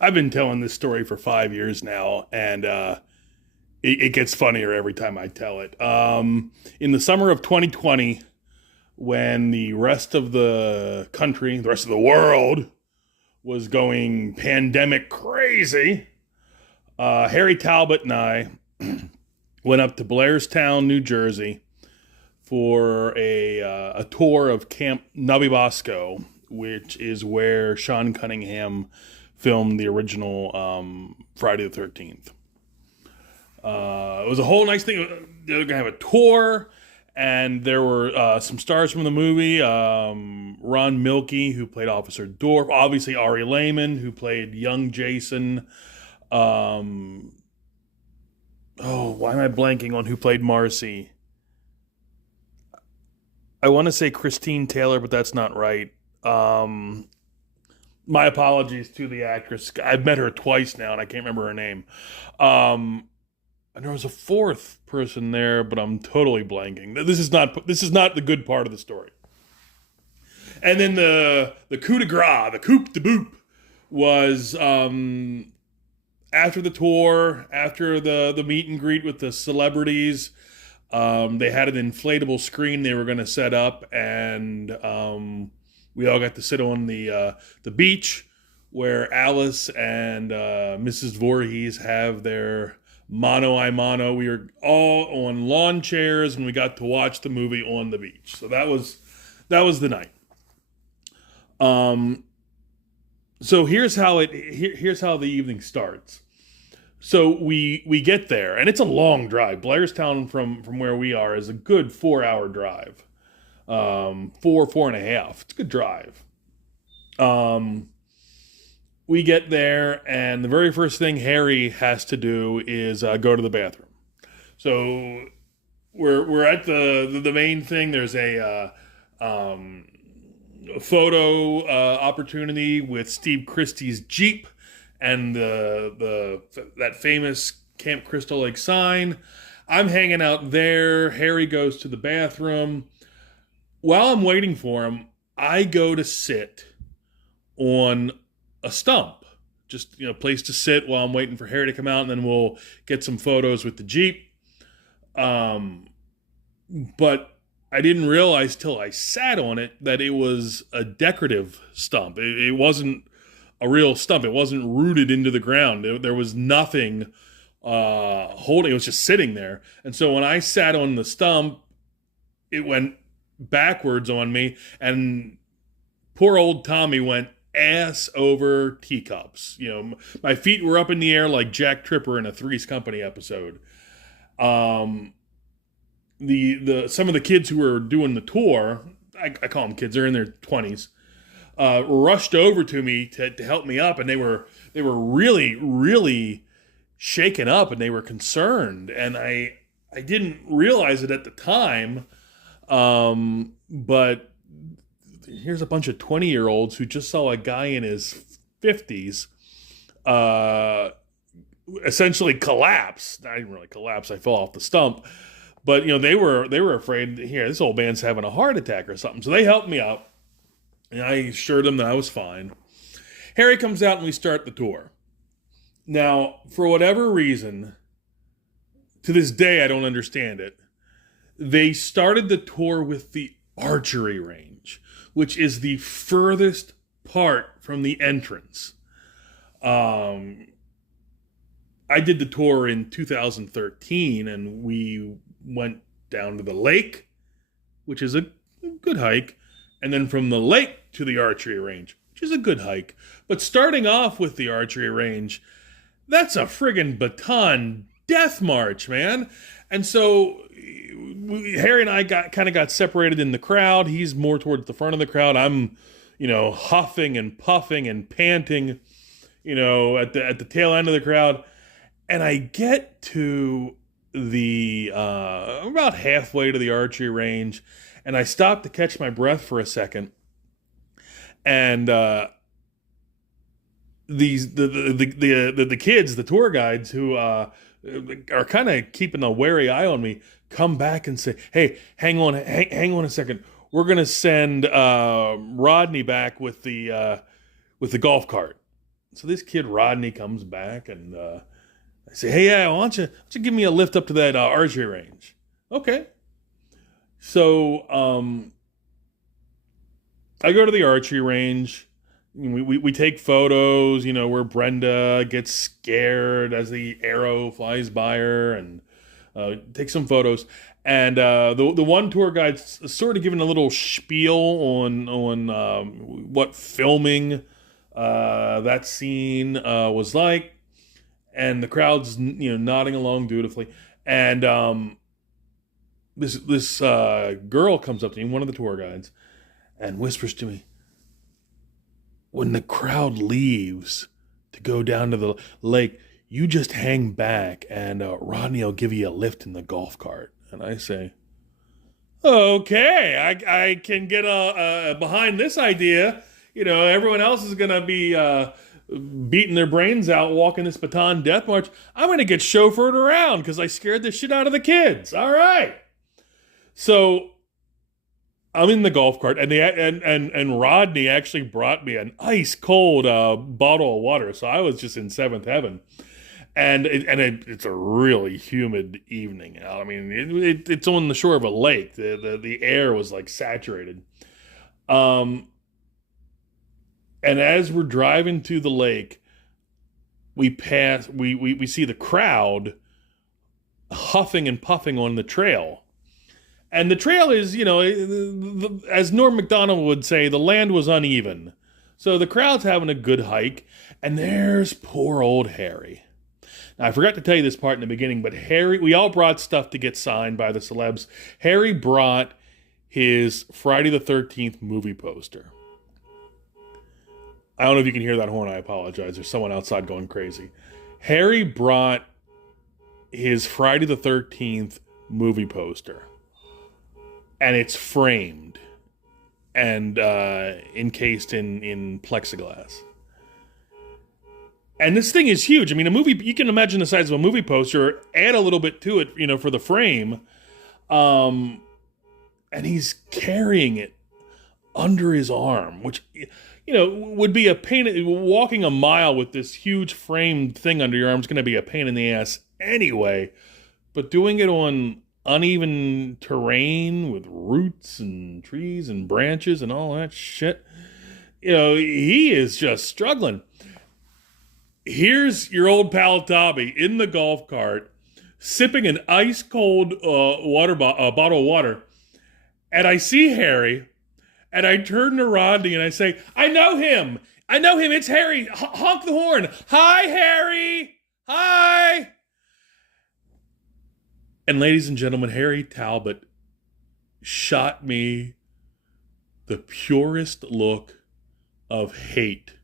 I've been telling this story for 5 years now, and it gets funnier every time I tell it. In the summer of 2020, when the rest of the country, the rest of the world, was going pandemic crazy, Harry Talbot and I went up to Blairstown, New Jersey, for a tour of Camp Nubby Bosco, which is where Sean Cunningham filmed the original Friday the 13th. It was a whole nice thing. They were going to have a tour, and there were some stars from the movie. Ron Milkey, who played Officer Dorff. Obviously, Ari Lehman, who played young Jason. Why am I blanking on who played Marcy? I want to say Christine Taylor, but that's not right. My apologies to the actress. I've met her twice now, and I can't remember her name. And there was a fourth person there, but I'm totally blanking. This is not the good part of the story. And then the coup de grace, the coup de boop, was after the tour, after the meet and greet with the celebrities. They had an inflatable screen they were going to set up, and we all got to sit on the beach where Alice and Mrs. Voorhees have their mano a mano. We were all on lawn chairs, and we got to watch the movie on the beach. So that was the night. So here's how the evening starts. So we get there, and it's a long drive. Blairstown from where we are is a good 4-hour drive. 4.5. It's a good drive. We get there, and the very first thing Harry has to do is go to the bathroom. So we're at the main thing. There's a photo opportunity with Steve Christie's Jeep and that famous Camp Crystal Lake sign. I'm hanging out there. Harry goes to the bathroom. While I'm waiting for him, I go to sit on a stump. Just, place to sit while I'm waiting for Harry to come out, and then we'll get some photos with the Jeep. But I didn't realize till I sat on it that it was a decorative stump. It wasn't a real stump. It wasn't rooted into the ground. There was nothing holding. It was just sitting there. And so when I sat on the stump, it went backwards on me, and poor old Tommy went ass over teacups. My feet were up in the air like Jack Tripper in a Three's Company episode. Some of the kids who were doing the tour, I call them kids, they're in their 20s, rushed over to me to help me up, and they were really, really shaken up, and they were concerned, and I didn't realize it at the time, but here's a bunch of 20-year-olds who just saw a guy in his 50s essentially collapse. I didn't really collapse. I fell off the stump. But, they were afraid, here, this old man's having a heart attack or something. So they helped me out, and I assured them that I was fine. Harry comes out, and we start the tour. Now, for whatever reason, to this day I don't understand it, they started the tour with the archery range, which is the furthest part from the entrance. I did the tour in 2013, and we went down to the lake, which is a good hike, and then from the lake to the archery range, which is a good hike. But starting off with the archery range, that's a friggin' baton death march, man. And so Harry and I got separated in the crowd. He's more towards the front of the crowd. I'm, huffing and puffing and panting, at the tail end of the crowd. And I get to the about halfway to the archery range, and I stop to catch my breath for a second. And the kids, the tour guides who are kind of keeping a wary eye on me, come back and say, "Hey, hang on a second. We're gonna send Rodney back with the golf cart." So this kid Rodney comes back, and I say, "Hey, yeah, why don't you give me a lift up to that archery range?" Okay. So I go to the archery range. We take photos, where Brenda gets scared as the arrow flies by her, and take some photos. And the one tour guide's sort of giving a little spiel on what filming that scene was like, and the crowd's nodding along dutifully. And this girl comes up to me, one of the tour guides, and whispers to me, "When the crowd leaves to go down to the lake, you just hang back, and Rodney will give you a lift in the golf cart." And I say, "Okay, I can get behind this idea. Everyone else is going to be beating their brains out walking this Bataan Death March. I'm going to get chauffeured around because I scared the shit out of the kids. All right." So I'm in the golf cart, and Rodney actually brought me an ice cold bottle of water. So I was just in seventh heaven, and it's a really humid evening out. I mean, it's on the shore of a lake. The air was like saturated. And as we're driving to the lake, we see the crowd huffing and puffing on the trail. And the trail is, as Norm Macdonald would say, the land was uneven. So the crowd's having a good hike, and there's poor old Harry. Now, I forgot to tell you this part in the beginning, but Harry, we all brought stuff to get signed by the celebs. Harry brought his Friday the 13th movie poster. I don't know if you can hear that horn. I apologize. There's someone outside going crazy. Harry brought his Friday the 13th movie poster. And it's framed and encased in plexiglass. And this thing is huge. I mean, a movie, you can imagine the size of a movie poster, add a little bit to it, for the frame. And he's carrying it under his arm, which, would be a pain. Walking a mile with this huge framed thing under your arm is going to be a pain in the ass anyway. But doing it on uneven terrain with roots and trees and branches and all that shit, he is just struggling. Here's your old pal Tommy in the golf cart sipping an ice cold bottle of water, and I see Harry, and I turn to Rodney and I say, I know him, it's Harry, honk the horn, hi Harry, hi. And ladies and gentlemen, Harry Talbot shot me the purest look of hate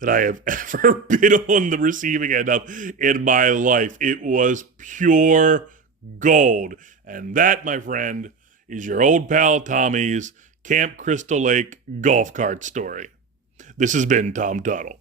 that I have ever been on the receiving end of in my life. It was pure gold. And that, my friend, is your old pal Tommy's Camp Crystal Lake golf cart story. This has been Tom Tuttle.